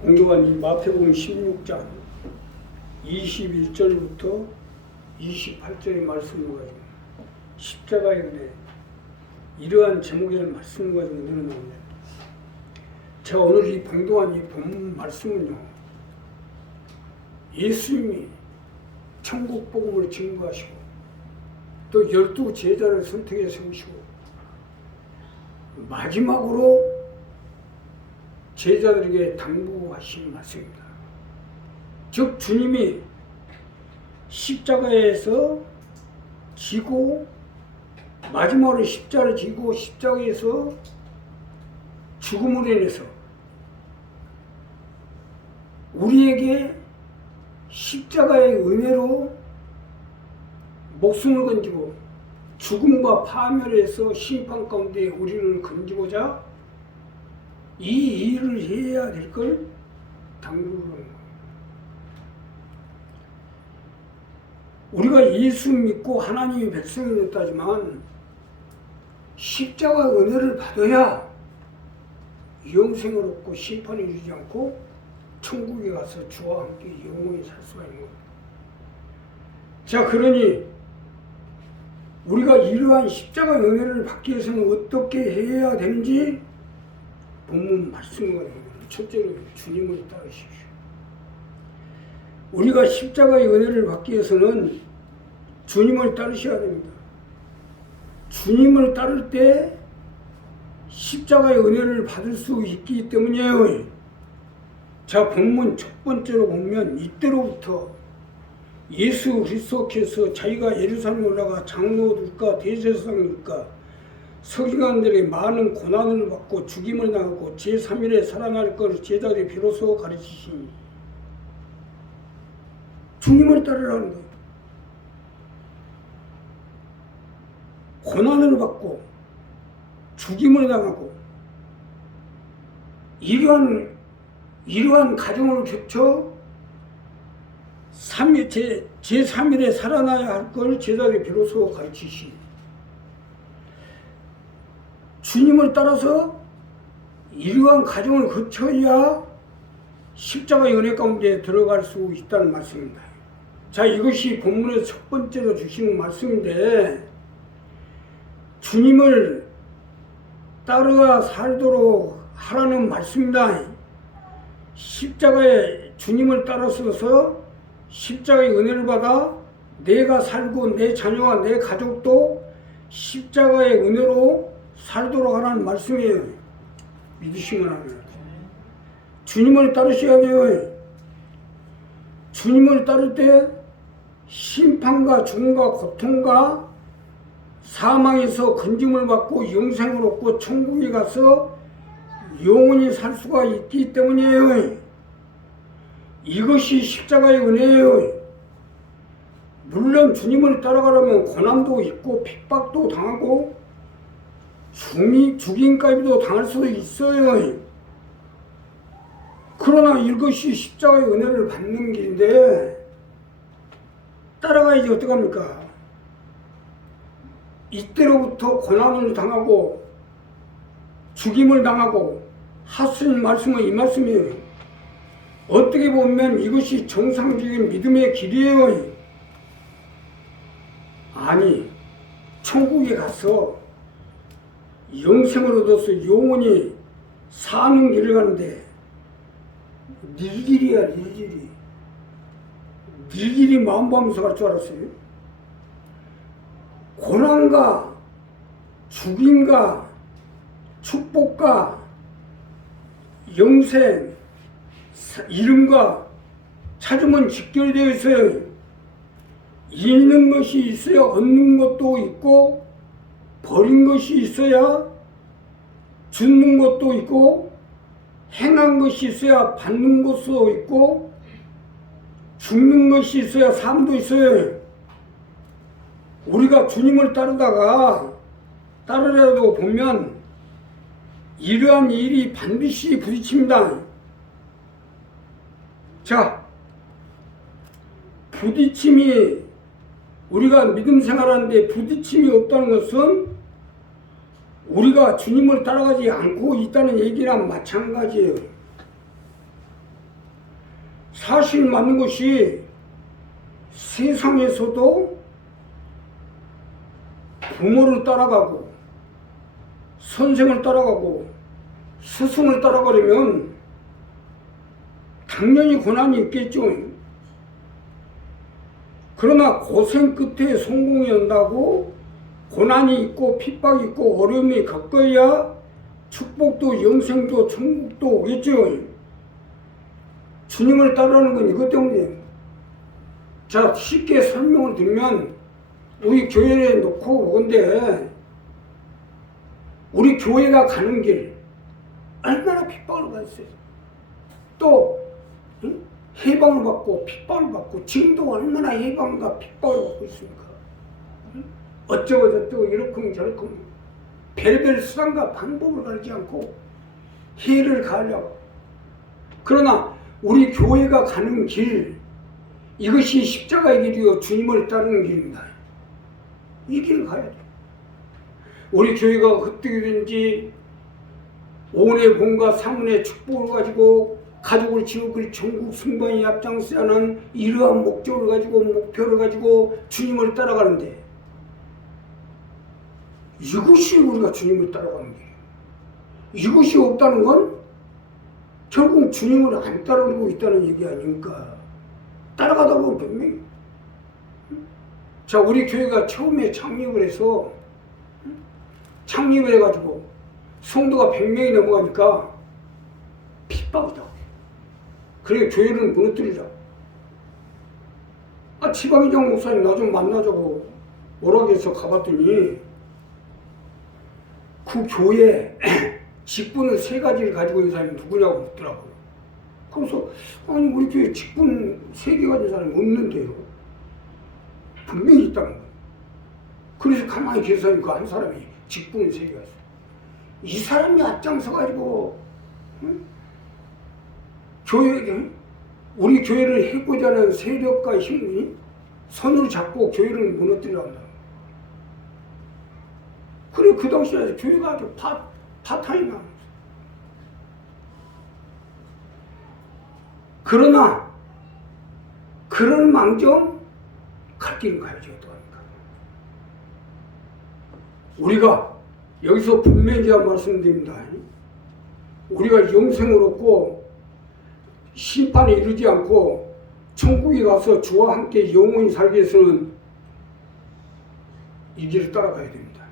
공교한 이 마태복음 16장 21절부터 28절의 말씀을 가지고 십자가의 은혜, 이러한 제목의 말씀을 가지고 늘어납니다. 제가 오늘 이 봉도한 이 본 말씀은요, 예수님이 천국 복음을 증거하시고 또 12 제자를 선택해 세우시고 마지막으로 제자들에게 당부하신 말씀입니다. 즉 주님이 십자가에서 지고 마지막으로 십자가를 지고 십자가에서 죽음으로 인해서 우리에게 십자가의 은혜로 목숨을 건지고 죽음과 파멸에서 심판 가운데 우리를 건지고자 이 일을 해야 될 걸 당부를 하는 거예요. 우리가 예수 믿고 하나님의 백성이 됐다지만 십자가 은혜를 받아야 영생을 얻고 심판을 이루지 않고 천국에 가서 주와 함께 영원히 살 수가 있는 겁니다. 자, 그러니 우리가 이러한 십자가 은혜를 받기 위해서는 어떻게 해야 되는지 본문 말씀을 첫째로 주님을 따르십시오. 우리가 십자가의 은혜를 받기 위해서는 주님을 따르셔야 됩니다. 주님을 따를 때 십자가의 은혜를 받을 수 있기 때문이에요. 자, 본문 첫 번째로 보면 이때로부터 예수 그리스도께서 자기가 예루살렘에 올라가 장로들과 대제사장들과 서기관들의 많은 고난을 받고 죽임을 당하고 제3일에 살아날 것을 제자들이 비로소 가르치시니 주님을 따르라는 거예요. 고난을 받고 죽임을 당하고 이러한 가정을 거쳐 제3일에 살아나야 할 걸 제자들이 비로소 가르치시니 주님을 따라서 이러한 과정을 거쳐야 십자가의 은혜 가운데 들어갈 수 있다는 말씀입니다. 자, 이것이 본문의 첫 번째로 주시는 말씀인데 주님을 따라 살도록 하라는 말씀입니다. 십자가에 주님을 따라서서 십자가의 은혜를 받아 내가 살고 내 자녀와 내 가족도 십자가의 은혜로 살도록 하라는 말씀이에요. 믿으시면 하면 주님을 따르셔야 돼요. 주님을 따를 때 심판과 죽음과 고통과 사망에서 건짐을 받고 영생을 얻고 천국에 가서 영원히 살 수가 있기 때문이에요. 이것이 십자가의 은혜예요. 물론 주님을 따라가려면 고난도 있고 핍박도 당하고 죽임까지도 당할 수도 있어요. 그러나 이것이 십자가의 은혜를 받는 길인데 따라가야지 어떡합니까? 이때로부터 고난을 당하고 죽임을 당하고 하시는 말씀은 이 말씀이에요. 어떻게 보면 이것이 정상적인 믿음의 길이에요. 아니, 천국에 가서 영생을 얻어서 영원히 사는 길을 가는데 네 길이 마음보면서 갈 줄 알았어요? 고난과 죽임과 축복과 영생, 이름과 찾으면 직결되어 있어요. 잃는 것이 있어야 얻는 것도 있고 버린 것이 있어야 주는 것도 있고 행한 것이 있어야 받는 것도 있고 죽는 것이 있어야 삶도 있어요. 우리가 주님을 따르려고 보면 이러한 일이 반드시 부딪힙니다. 자, 부딪힘이 우리가 믿음 생활하는데 부딪힘이 없다는 것은 우리가 주님을 따라가지 않고 있다는 얘기랑 마찬가지예요. 사실 맞는 것이 세상에서도 부모를 따라가고 선생을 따라가고 스승을 따라가려면 당연히 고난이 있겠죠. 그러나 고생 끝에 성공이 온다고 고난이 있고 핍박이 있고 어려움이 겪어야 축복도 영생도 천국도 오겠죠. 주님을 따르는 건 이것 때문이에요. 자, 쉽게 설명을 드리면 우리 교회에 놓고 오건데 우리 교회가 가는 길 얼마나 핍박을 받았어요. 또 해방을 받고 핍박을 받고 지금도 얼마나 해방과 핍박을 받고 있습니까? 어쩌고 저쩌고 이렇쿵 저렇쿵 별별 수단과 방법을 가리지 않고 해를 가하려고. 그러나 우리 교회가 가는 길, 이것이 십자가의 길이요 주님을 따르는 길입니다. 이 길을 가야 돼. 우리 교회가 어떻게 된지 오은의 본과 사문의 축복을 가지고 가족을 지우고 전국 승방에 앞장서야 하는 이러한 목적을 가지고 목표를 가지고 주님을 따라가는데 이것이 우리가 주님을 따라가는 길이에요. 이것이 없다는 건 결국 주님을 안 따르고 있다는 얘기 아닙니까? 따라가다 보면 분명히. 자, 우리 교회가 처음에 창립을 해서 창립을 해가지고 성도가 100명이 넘어가니까 핍박이다. 그래 교회를 무너뜨리자. 지방이장 목사님 나 좀 만나자고 오라고 해서 가봤더니 그 교회 직분을 3가지를 가지고 있는 사람이 누구냐고 묻더라고요. 그래서 아니 우리 교회 직분 3개 가진 사람이 없는데요. 분명히 있다는 거예요. 그래서 가만히 계산하니 그 한 사람이 직분 3개가 있어요. 이 사람이 앞장서 가지고 교회, 우리 교회를 해고자 하는 세력과 힘이 손을 잡고 교회를 무너뜨려 한다. 그래 그 당시에 교회가 아주 파탄이 나는 거죠. 그러나 그런 망정 갈 길은 가야지 어떡합니까? 우리가 여기서 분명히 말씀드립니다. 우리가 영생을 얻고 심판에 이르지 않고 천국에 가서 주와 함께 영원히 살기 위해서는 이 길을 따라가야 됩니다.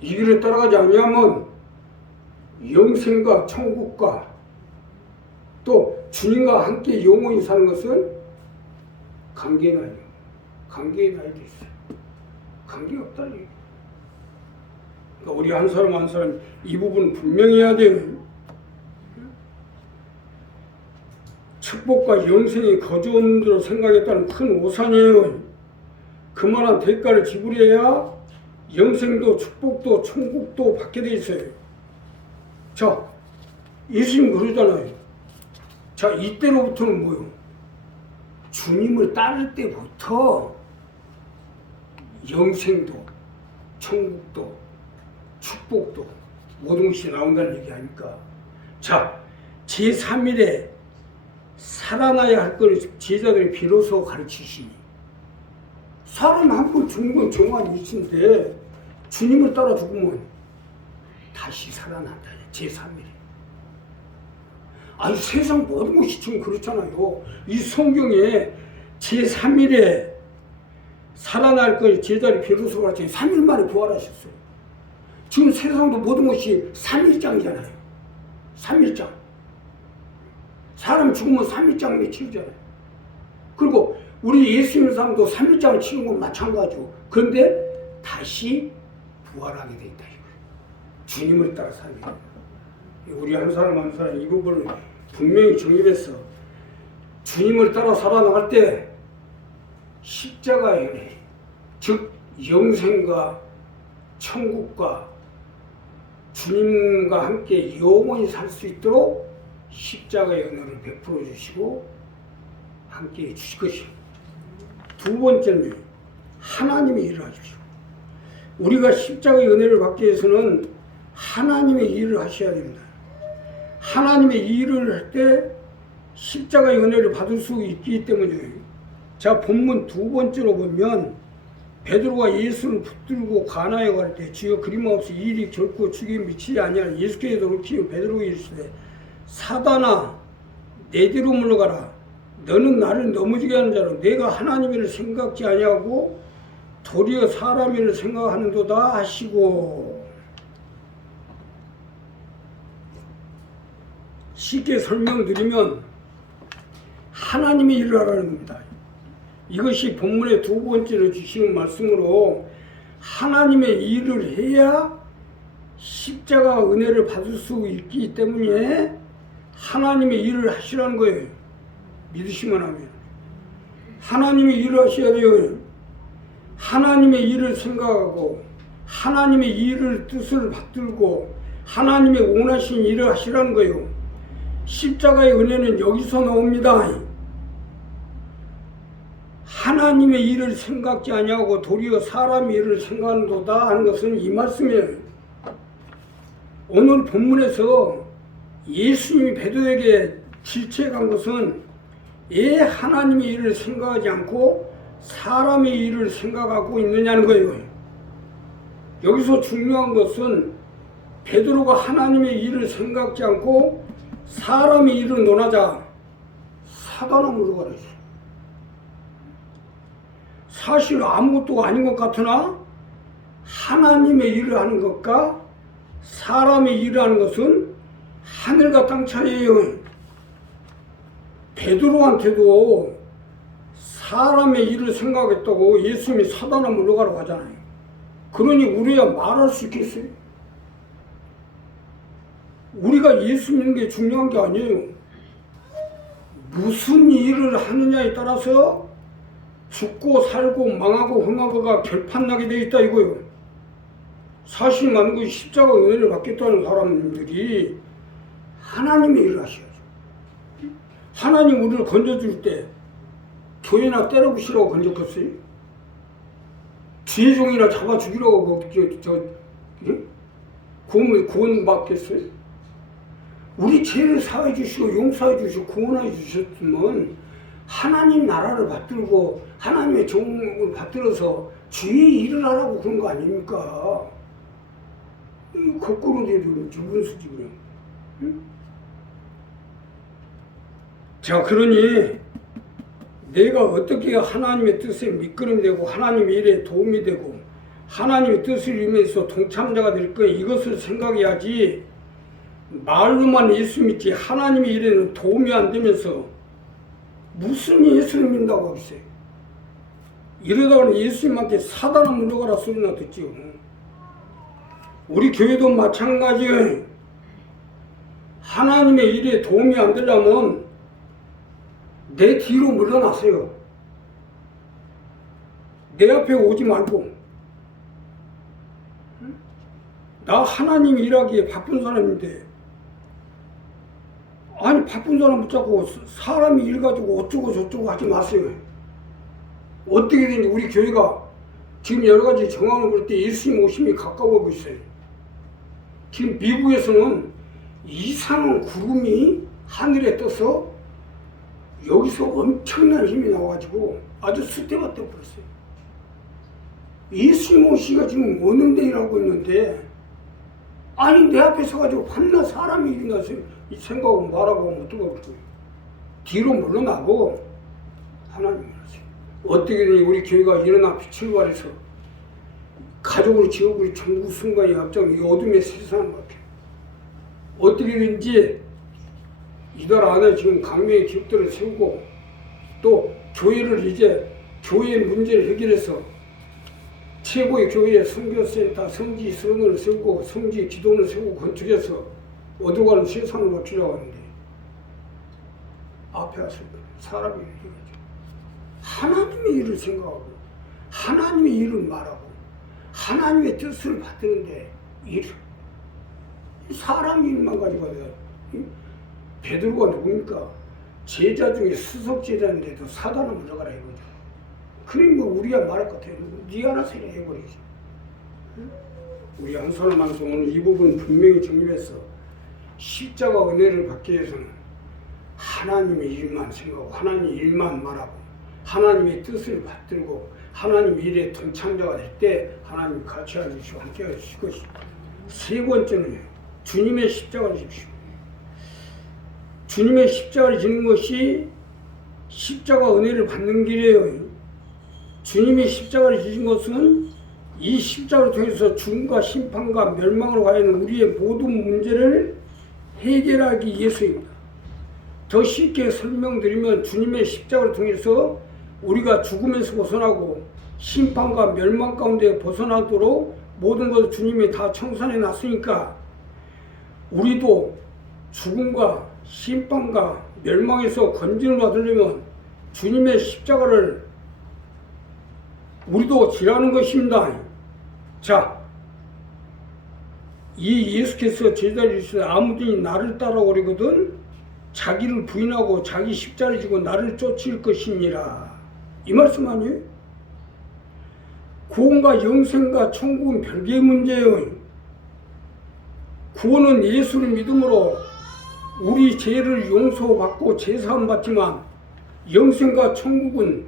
이 길을 따라가지 않으면 영생과 천국과 또 주님과 함께 영원히 사는 것은 관계의 나이에요. 관계의 나이도 있어요. 관계가 없다는 얘기예요. 그러니까 우리 한 사람 한 사람 이 부분 분명히 해야 돼요. 축복과 영생이 거저온 대로 생각했다는 큰 오산이에요. 그만한 대가를 지불해야 영생도 축복도 천국도 받게 돼 있어요. 자, 예수님 그러잖아요. 자, 이때로부터는 뭐요? 주님을 따를 때부터 영생도 천국도 축복도 모든 것이 나온다는 얘기 아닙니까? 자, 제3일에 살아나야 할 걸 제자들이 비로소 가르치시니 사람 한 번 죽는 건 정한 이치인데 주님을 따라 죽으면 다시 살아난다. 제3일에. 아니 세상 모든 것이 지금 그렇잖아요. 이 성경에 제3일에 살아날 걸 제자들이 비로소 가르치니 3일 만에 부활하셨어요. 지금 세상도 모든 것이 3일장이잖아요. 3일장. 사람 죽으면 3일장을 치르잖아요. 그리고 우리 예수 믿는 사람도 3일장을 치는 건 마찬가지고 그런데 다시 부활하게 돼 있다. 주님을 따라 살게 됩니다. 우리 한 사람 한 사람 이 부분을 분명히 정립해서 주님을 따라 살아나갈 때 십자가의 은혜, 즉 영생과 천국과 주님과 함께 영원히 살 수 있도록 십자가의 은혜를 베풀어 주시고 함께 해 주실 것이요. 두 번째는 하나님의 일을 하십시오. 우리가 십자가의 은혜를 받기 위해서는 하나님의 일을 하셔야 됩니다. 하나님의 일을 할 때 십자가의 은혜를 받을 수 있기 때문이에요. 자, 본문 두 번째로 보면 베드로가 예수를 붙들고 가나에 갈 때 주여 그림없이 이 일이 결코 죽임에 미치지 아니하니 예수께서 돌이키며 베드로에게 이르시되 사단아 내뒤로 물러가라. 너는 나를 넘어지게 하는 자로 내가 하나님 일을 생각지 아니하고 도리어 사람 일을 생각하는도다 하시고. 쉽게 설명드리면 하나님의 일을 하라는 겁니다. 이것이 본문의 두 번째로 주시는 말씀으로 하나님의 일을 해야 십자가 은혜를 받을 수 있기 때문에 하나님의 일을 하시라는 거예요. 믿으시면 하면 하나님의 일을 하셔야 돼요. 하나님의 일을 생각하고 하나님의 일을 뜻을 받들고 하나님의 원하신 일을 하시라는 거예요. 십자가의 은혜는 여기서 나옵니다. 하나님의 일을 생각지 아니하고 도리어 사람의 일을 생각하는도다 하는 것은 이 말씀이에요. 오늘 본문에서 예수님이 베드로에게 질책한 것은 왜 하나님의 일을 생각하지 않고 사람의 일을 생각하고 있느냐는 거예요. 여기서 중요한 것은 베드로가 하나님의 일을 생각지 않고 사람의 일을 논하자 사단아 물러가라. 사실 아무것도 아닌 것 같으나 하나님의 일을 하는 것과 사람의 일을 하는 것은 하늘과 땅 차이예요. 베드로한테도 사람의 일을 생각했다고 예수님이 사단아 물러가라고 하잖아요. 그러니 우리야 말할 수 있겠어요? 우리가 예수 믿는 게 중요한 게 아니에요. 무슨 일을 하느냐에 따라서 죽고 살고 망하고 흥하고가 결판나게 돼 있다 이거예요. 사실 만그 십자가 은혜를 받겠다는 사람들이 하나님의 일을 하셔야죠. 하나님 우리를 건져줄 때 교회나 때려부시라고 건졌겠어요? 지혜종이나 잡아 죽이라고 구원 받겠어요? 우리 죄를 사해 주시고 용서해 주시고 구원해 주셨으면 하나님 나라를 받들고 하나님의 종을 받들어서 주의 일을 하라고 그런 거 아닙니까? 이거 거꾸로 돼도 주분수지 그냥. 응? 자, 그러니 내가 어떻게 하나님의 뜻에 미끄럼이 되고 하나님의 일에 도움이 되고 하나님의 뜻을 이루면서 동참자가 될 거야, 이것을 생각해야지. 말로만 예수 믿지 하나님의 일에는 도움이 안 되면서 무슨 예수를 믿는다고 하겠어요? 이러다가는 예수님한테 사단아 물러가라 소리나 듣지요. 우리 교회도 마찬가지예요. 하나님의 일에 도움이 안 되려면 내 뒤로 물러나세요. 내 앞에 오지 말고. 나 하나님 일하기에 바쁜 사람인데, 아니 바쁜 사람 붙잡고 사람이 일 가지고 어쩌고 저쩌고 하지 마세요. 어떻게든지 우리 교회가 지금 여러 가지 정황을 볼 때 예수님 오심이 가까워오고 있어요. 지금 미국에서는 이상한 구름이 하늘에 떠서 여기서 엄청난 힘이 나와가지고 아주 쑥대밭 되어버렸어요. 예수님 오시가 지금 오는 데일하고 있는데, 아니 내 앞에 서가지고 밤낮 사람이 일어나서 이 생각하고 말하고 하면 어떡할 거예요? 뒤로 물러나고 하나님 일하세요. 어떻게든 우리 교회가 일어나 빛을 발해서 가족으로 지역으로 전국 순간이 앞장 이 어둠의 세상을 밝혀요. 어떻게든지 이달 안에 지금 강명의 기업들을 세우고 또 교회를 이제 교회의 문제를 해결해서 최고의 교회의 선교센터 성지 선언을 세우고 성지 기도원을 세우고 건축해서 어두가는 세상을 바뀌려고 하는데 앞에 하실 거예요. 사람이 해가지고 하나님의 일을 생각하고 하나님의 일을 말하고 하나님의 뜻을 받드는데 사람 일만 가지고 내가 베드로가 누굽니까? 제자 중에 수석 제자인데도 사단을 물러가라 이거죠. 그러니까 우리야 말할 것 같아요. 네 알아서 해버리지. 우리 한 사람 오늘 이 부분 분명히 정립해서 십자가 은혜를 받기 위해서는 하나님의 일만 생각하고 하나님의 일만 말하고 하나님의 뜻을 받들고 하나님 일에 동참자가 될 때 하나님 같이 해주시고 함께 해주실 것이고, 세 번째는 주님의 십자가를 지십시오. 주님의 십자가를 지는 것이 십자가 은혜를 받는 길이에요. 주님이 십자가를 지신 것은 이 십자가를 통해서 죽음과 심판과 멸망으로 가는 우리의 모든 문제를 해결하기 위해서입니다. 더 쉽게 설명드리면 주님의 십자가를 통해서 우리가 죽음에서 벗어나고 심판과 멸망 가운데 벗어나도록 모든 것을 주님이 다 청산해 놨으니까 우리도 죽음과 심판과 멸망에서 건진을 받으려면 주님의 십자가를 우리도 지라는 것입니다. 자, 이 예수께서 제자를 주시되 아무든지 나를 따라오려거든 자기를 부인하고 자기 십자가를 지고 나를 쫓을 것이니라. 이 말씀 아니에요? 구원과 영생과 천국은 별개의 문제예요. 구원은 예수를 믿음으로 우리 죄를 용서받고 제사함 받지만 영생과 천국은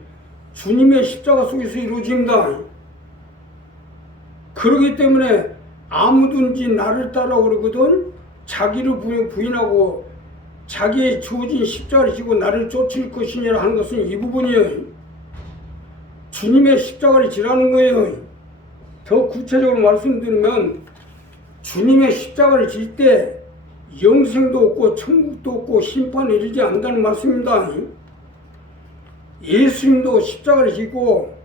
주님의 십자가 속에서 이루어집니다. 그러기 때문에 아무든지 나를 따라오려거든 자기를 부인하고 자기의 주어진 십자가를 지고 나를 쫓을 것이니라 하는 것은 이 부분이에요. 주님의 십자가를 지라는 거예요. 더 구체적으로 말씀드리면 주님의 십자가를 질 때 영생도 없고 천국도 없고 심판에 이르지 않는다는 말씀입니다. 예수님도 십자가를 지고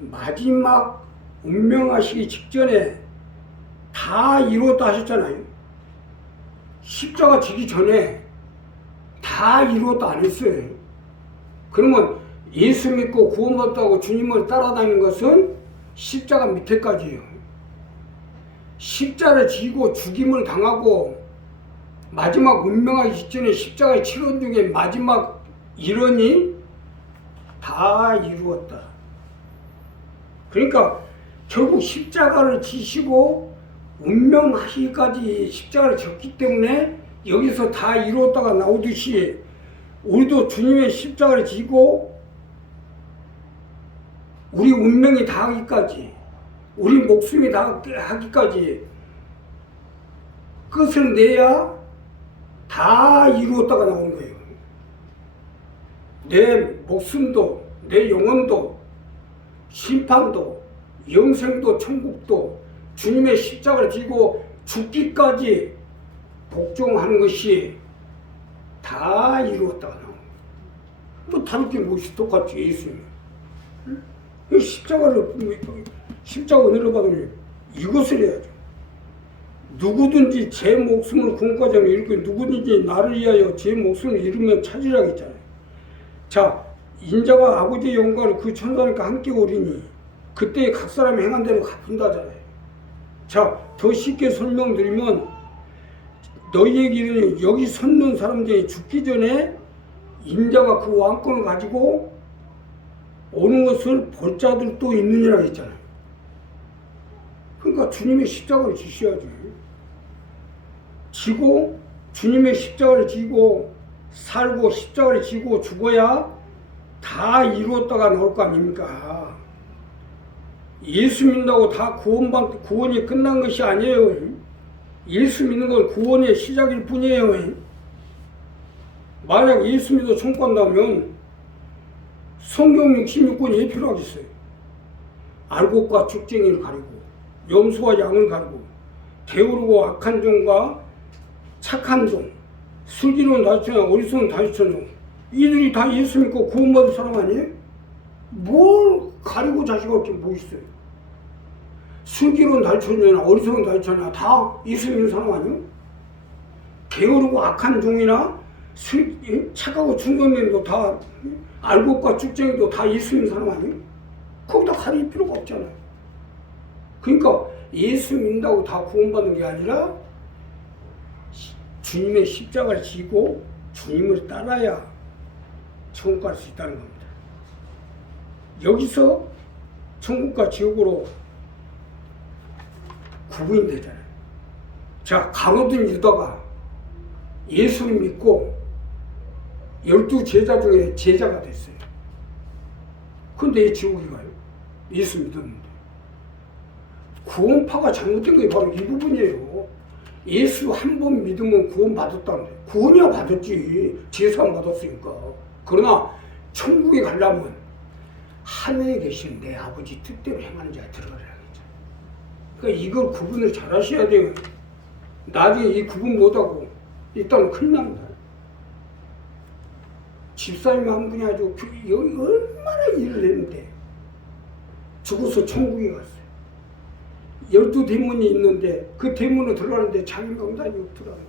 마지막 운명하시기 직전에 다 이루었다 하셨잖아요. 십자가 지기 전에 다 이루었다 안 했어요. 그러면 예수 믿고 구원받았다고 주님을 따라다니는 것은 십자가 밑에까지예요. 십자가를 지고 죽임을 당하고 마지막 운명하기 직전에 십자가의 치료 중에 마지막 일원이 다 이루었다. 그러니까 결국 십자가를 지시고 운명하시기까지 십자가를 졌기 때문에 여기서 다 이루었다가 나오듯이 우리도 주님의 십자가를 지고 우리 운명이 다 하기까지 우리 목숨이 다 하기까지 끝을 내야 다 이루었다가 나온 거예요. 내 목숨도 내 영혼도 심판도 영생도 천국도 주님의 십자가를 지고 죽기까지 복종하는 것이 다 이루었다가 나온 거예요. 뭐 다를 게 무엇이 똑같지 예수님. 십자가 은혜를 받으면 이것을 해야죠. 누구든지 제 목숨을 구원까지 하면 이렇게 누구든지 나를 위하여 제 목숨을 잃으면 찾으라 했잖아요. 자, 인자가 아버지의 영광을 그 천사님과 함께 오리니 그때 각 사람이 행한 대로 갚는다잖아요. 자, 더 쉽게 설명드리면 너희에게 이르니 여기 섰는 사람들이 죽기 전에 인자가 그 왕권을 가지고 오는 것을 볼 자들도 있느니라 했잖아요. 그러니까 주님의 십자가를 지셔야죠. 지고 주님의 십자가를 지고 살고 십자가를 지고 죽어야 다 이루었다가 나올 거 아닙니까? 예수 믿는다고 다 구원이 끝난 것이 아니에요. 예수 믿는 건 구원의 시작일 뿐이에요. 만약 예수 믿어 천국 간다면 성경 66권 왜 필요하겠어요? 알곡과 죽쟁이를 가리고 염소와 양을 가리고 게으르고 악한 종과 착한 종, 슬기로운 다주천자 어리석은 다주천자 이들이 다 예수 믿고 구원받은 사람 아니에요? 뭘 가리고 자식할 게 뭐 있어요? 슬기로운 다주천자나 어리석은 다주천자 다 예수 믿는 사람 아니에요? 게으르고 악한 종이나 착하고 충성님도 다 알곡과 쭉쟁이도 다 예수 믿는 사람 아니에요? 거기다 가릴 필요가 없잖아요. 그러니까 예수 믿는다고 다 구원받는 게 아니라 주님의 십자가를 지고 주님을 따라야 천국 갈 수 있다는 겁니다. 여기서 천국과 지옥으로 구분이 되잖아요. 자, 가로등 유다가 예수를 믿고 12 제자 중에 제자가 됐어요. 근데 왜 지옥에 가요? 예수 믿었는데. 구원파가 잘못된 게 바로 이 부분이에요. 예수 한 번 믿으면 구원 받았다는데. 구원이야 받았지. 제사만 받았으니까. 그러나 천국에 가려면 하늘에 계신 내 아버지 뜻대로 행하는 자에 들어가라 하겠죠. 그러니까 이걸 구분을 잘 하셔야 돼요. 나중에 이 구분 못하고 일단 큰일 납니다. 집사님 한 분이 아주 여기 얼마나 일을 했는데 죽어서 천국에 갔어요. 12대문이 있는데 그 대문으로 들어가는데 자기 명단이 없더라고요.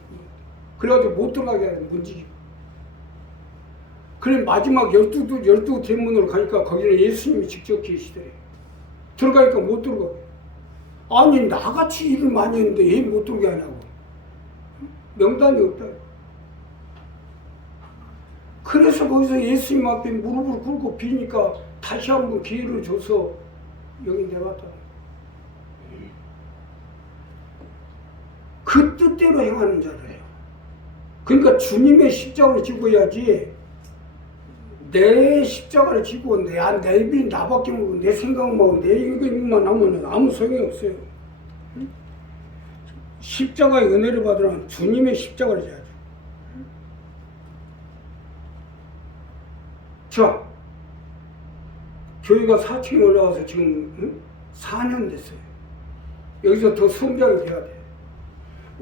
그래가지고 못 들어가게 하는 문지기고. 그래 마지막 12대문으로 가니까 거기는 예수님이 직접 계시더래요. 들어가니까 못 들어가요. 아니 나같이 일을 많이 했는데 왜 못 들어가게 하냐고. 명단이 없다. 그래서 거기서 예수님 앞에 무릎을 꿇고 비니까 다시 한번 기회를 줘서 여기 내갔다. 그 뜻대로 행하는 자래요. 그러니까 주님의 십자가를 지고야지 내 십자가를 지고 내 입이 나밖에 모르고 내 생각만 하고 내 의견만 하면 아무 소용이 없어요. 십자가의 은혜를 받으려면 주님의 십자가를 져야죠. 자, 교회가 4층에 올라와서 지금 4년 됐어요. 여기서 더 성장이 돼야 돼.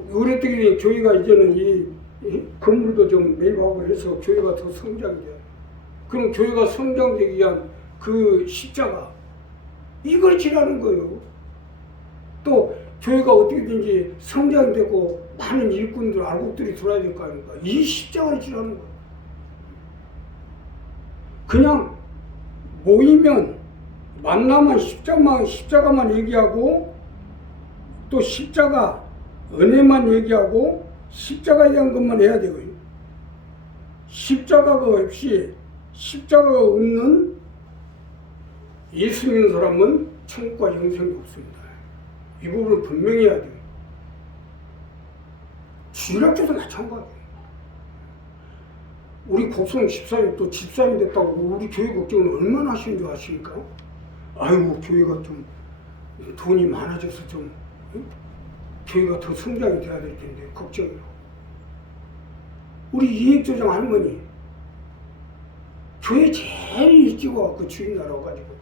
우리들이 교회가 이제는 이 건물도 좀 매입하고 해서 교회가 더 성장이 돼야 돼. 그럼 교회가 성장되기 위한 그 십자가, 이걸 지라는 거예요. 또 교회가 어떻게든지 성장이 되고 많은 일꾼들, 알곡들이 들어야 될 거 아닙니까? 이 십자가를 지라는 거예요. 그냥 모이면 만나면 십자가만 얘기하고 또 십자가 은혜만 얘기하고 십자가에 대한 것만 해야 되고요. 십자가가 없이 십자가가 없는 예수 믿는 사람은 천국과 영생이 없습니다. 이 부분을 분명히 해야 돼요. 주일학교도 마찬가지예요. 우리 곡성 집사님 또 집사님 됐다고 우리 교회 걱정을 얼마나 하시는 줄 아십니까? 아이고 교회가 좀 돈이 많아져서 좀 교회가 더 성장이 돼야 될 텐데 걱정이라고. 우리 이익조장 할머니 교회 제일 일찍 와서 주인 나라가지고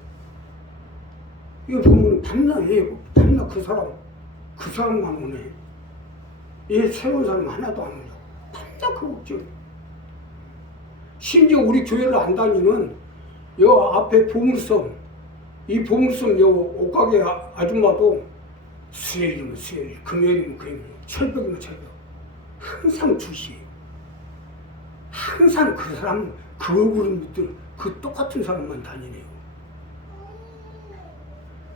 이거 보면 밤낮 그 사람만 오네. 얘 새로운 사람 하나도 안 오냐고. 밤낮 그 걱정. 심지어 우리 교회를 안 다니는 요 앞에 보물섬, 이 보물섬 요 옷가게 아줌마도 수요일이면 수요일, 금요일이면 금요일, 철벽이면 철벽. 항상 주시해요. 항상 그 사람, 그 얼굴을 믿던 그 똑같은 사람만 다니네요.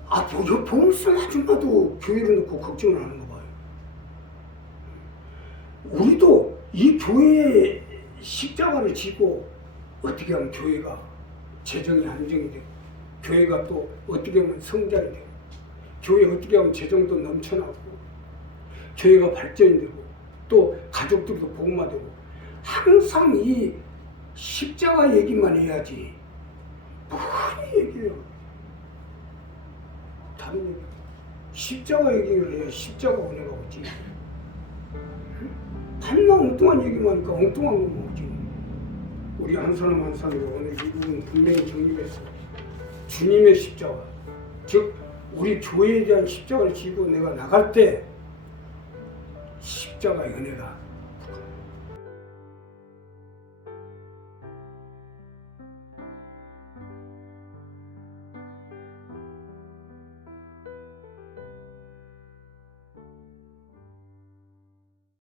아, 요 보물섬 아줌마도 교회를 놓고 걱정을 하는 거 봐요. 우리도 이 교회에 십자가를 지고 어떻게 하면 교회가 재정이 안정이 되고 교회가 또 어떻게 하면 성장이 되고 교회 어떻게 하면 재정도 넘쳐나고 교회가 발전이 되고 또 가족들도 복음화 되고 항상 이 십자가 얘기만 해야지 무슨 얘기예요. 다른 얘기 십자가 얘기를 해야 십자가 은혜가 오지. 밤낮 엉뚱한 얘기만 하니까 엉뚱한 건 뭐지. 우리 한 사람 한 사람이 오늘 이 부분 분명히 정립했어. 주님의 십자가, 즉 우리 교회에 대한 십자가를 지고 내가 나갈 때 십자가의 은혜가